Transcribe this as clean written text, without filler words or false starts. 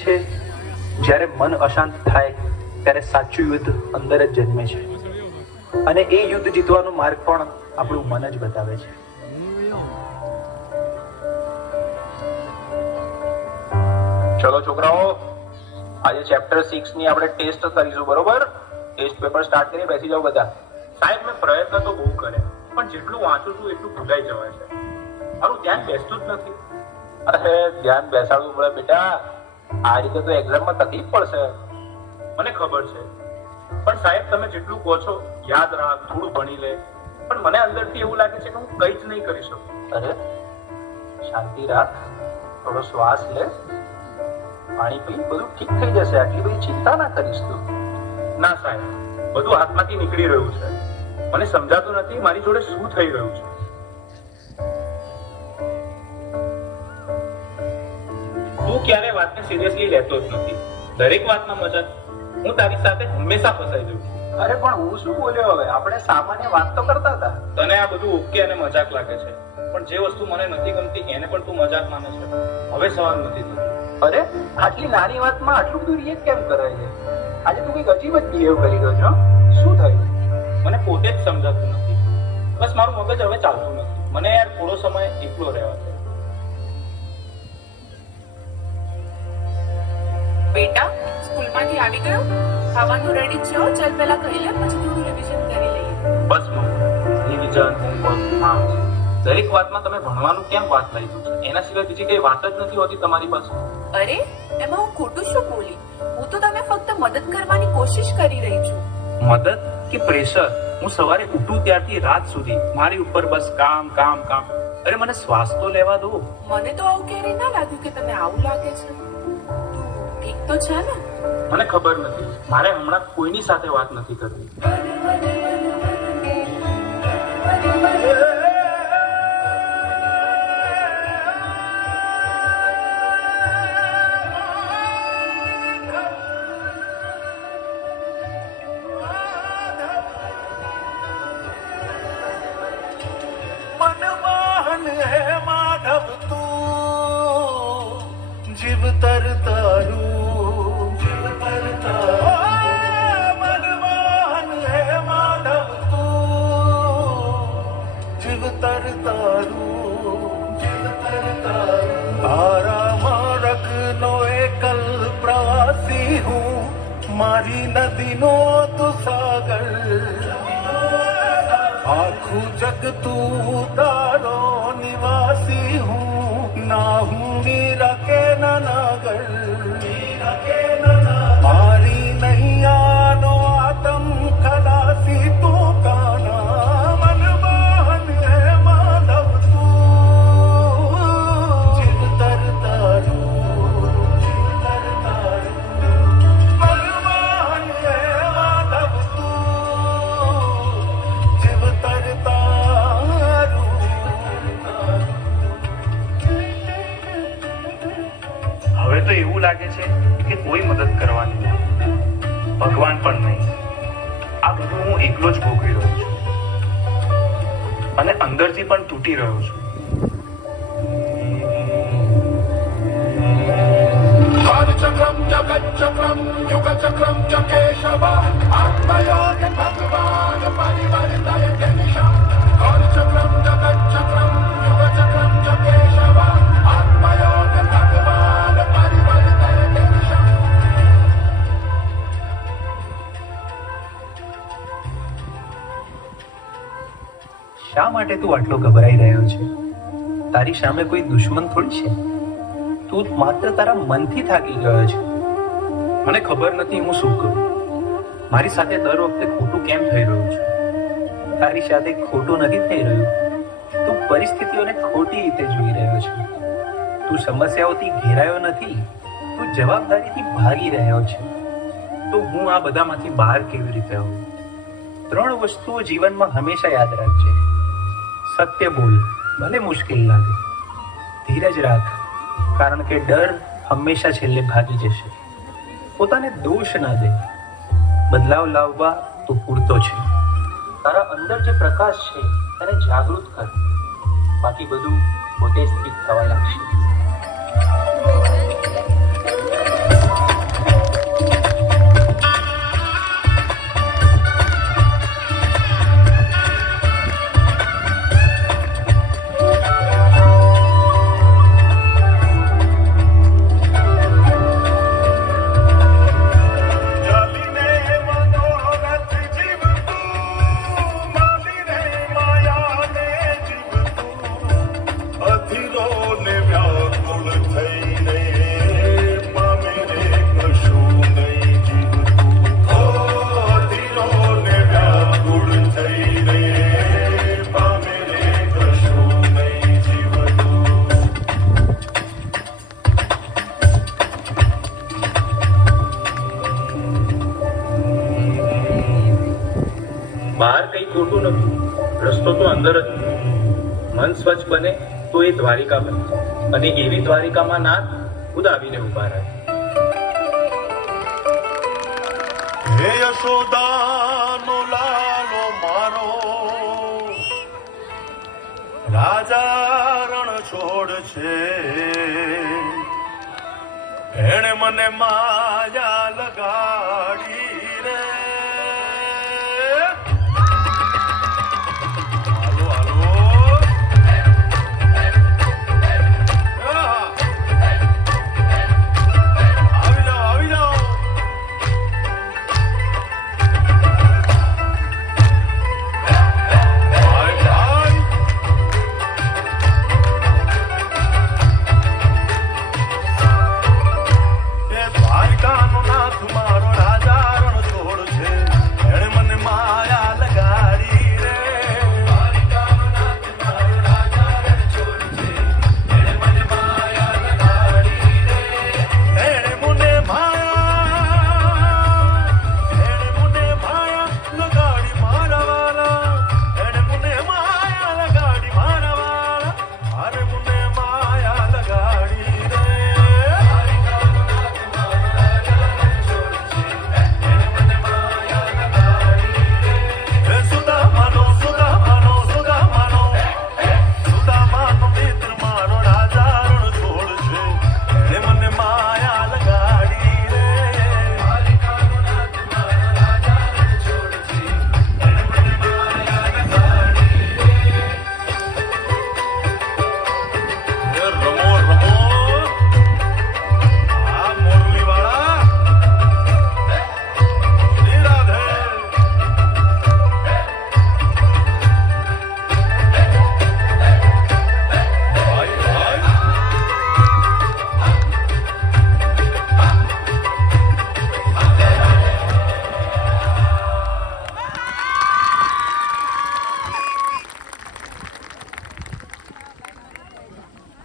છે જ્યારે મન અશાંત થાય ત્યારે સાચું યુદ્ધ અંદર જ જન્મે છે અને એ યુદ્ધ જીતવાનો માર્ગ પણ આપણું મન જ બતાવે છે. ચલો છોકરાઓ, આજે ચેપ્ટર 6 ની આપણે ટેસ્ટ કરીશું, બરોબર? ટેસ્ટ પેપર સ્ટાર્ટ કરી બેસી જાઓ બધા. સાહેબ, મેં પ્રયત્ન તો બહુ કર્યા, પણ જેટલું વાંચું છું એટલું ભૂલાઈ જવાય છે. મારું ધ્યાન બેસતું જ નથી. અરે ધ્યાન બેસાડવું પડે બેટા, આ રીતે તો એક્ઝામમાં તકલીફ પડશે. મને ખબર છે, પણ સાહેબ તમે જેટલું કહો છો યાદ રાખ, થોડું ભણી લે, પણ મને અંદરથી એવું લાગે છે કે હું કંઈ જ નહીં કરી શકું. અરે શાંતિ રાખ, થોડો શ્વાસ લે, પાણી પી, બધું ઠીક થઈ જશે. આટલી બધી ચિંતા ના કરીશ તું. ના સાહેબ, બધું હાથમાંથી નીકળી રહ્યું છે. મને સમજાતું નથી મારી જોડે શું થઈ રહ્યું છે. તું ક્યારે વાતને સિરિયસલી લેતો જ નથી, દરેક વાતમાં મજાક. હું તારી સાથે હંમેશા ફસાઈ જઉં છું. અરે પણ હું શું બોલ્યો? હવે આપણે સામાન્ય વાત તો કરતા હતા. તને આ બધું ઓકે અને મજાક લાગે છે, પણ જે વસ્તુ મને નથી ગમતી એને પણ તું મજાક માને છે. હવે સવાલ નથી થતો. અરે આટલી નાની વાતમાં આટલું બધું રિએક્ટ કેમ કરાય છે? આજે તું કંઈક અજીબ જ બિહેવ કરી રહ્યો છો. શું થયું? મને પોતે જ સમજાતું નથી. બસ મારું મગજ હવે ચાલતું નથી. મને યાર થોડો સમય એકલો રહેવા દે. બેટા, સ્કૂલમાંથી આવી ગયો? ખાવાનું રેડી છે? ચાલ પહેલા ખાઈ લે, પછી થોડું રિવિઝન કરી લઈએ. બસ રિવિઝન, હોમવર્ક, માર્ક્સ, દરેક વાતમાં તમે ભણવાનું કેમ વાત લાવ્યું છે? એના સિવાય બીજી કઈ વાત જ નથી હોતી તમારી પાસે. અરે એમાં હું ખોટું શું બોલી? હું તો તને ફક્ત મદદ કરવાની કોશિશ કરી રહી છું. મદદ કે પ્રેશર? હું સવારે ઉઠું ત્યારથી રાત સુધી મારી ઉપર બસ કામ કામ કામ. અરે મને શ્વાસ તો લેવા દો. મને તો આવું ક્યારેય ના લાગ્યું કે તને આવું લાગે છે. તું ઠીક તો છે ને? મને ખબર નથી, મારે હમણાં કોઈની સાથે વાત નથી કરવી. જીવ તરતારું, જીવ તરતારું, મનમોહન હે માધવ તું, જીવ તરતારું, જીવ તરતારું. તારા માર્ગનો એકલ પ્રવાસી હું, મારી નદીનો તું સાગર, આખું જગ તું તારો નિવાસી હું. ના હું મીરા કે નાગર, મારી નૈયાનો આતમ ખલાસી તું કાના. મનમોહન હે માધવ તું, જીવ તરતારું, જીવ તરતારું. મનમોહન હે માધવ તું, જીવ તરતારું. હવે તો એવું લાગે છે કે કોઈ મદદ કરવાની નહીં, ભગવાન પણ નહીં. આ બધું હું એકલો જ ભોગવી રહ્યો છું અને અંદરથી પણ તૂટી રહ્યો છું. ચક્રમ જગચ્ચક્રમ યુગચક્રમ ચ કેશવ આત્મયોગ ભગવાન પરિવર્તય જનિષા. ચક્રમ જગચ્ચક્રમ યુગચક્રમ ચ કેશવ આત્મયોગ ભગવાન પરિવર્તય જનિષા. શા માટે તું આટલો ગભરાઈ રહ્યો છે? તારી સામે કોઈ દુશ્મન થોડી છે. તું માત્ર તારા મનથી થાકી ગયો છે. મને ખબર નથી હું શું કરું. મારી સાથે દર વખતે ખોટું કેમ થઈ રહ્યું છે? તારી સાથે ખોટું નથી થઈ રહ્યું, તું પરિસ્થિતિઓને ખોટી રીતે જોઈ રહ્યો છે. તું સમસ્યાઓથી ઘેરાયો નથી, તું જવાબદારીથી ભાગી રહ્યો છે. તો હું આ બધામાંથી બહાર કેવી રીતે આવું? 3 વસ્તુઓ જીવનમાં હંમેશા યાદ રાખજે. સત્ય બોલ, ભલે મુશ્કેલ લાગે. ધીરજ રાખ, કારણ કે ડર હંમેશા છેલ્લે ભાગી જશે. પોતાને દોષ ના દે, બદલાવ લાવવા તો પૂરતો છે. તારા અંદર જે પ્રકાશ છે તેને જાગૃત કર, બાકી બધું પોતે સ્થિત થવા લાગશે. ખોટું નથી, રસ્તો તો અંદર જ છે. મન સ્વચ્છ બને તો એ દ્વારિકા બને, અને એવી દ્વારિકામાં નાથ ખુદ આવીને ઉભા રહે. હે યશોદાનો લાલો મારો, રાજા રણ છોડ છે, એણે મને માયા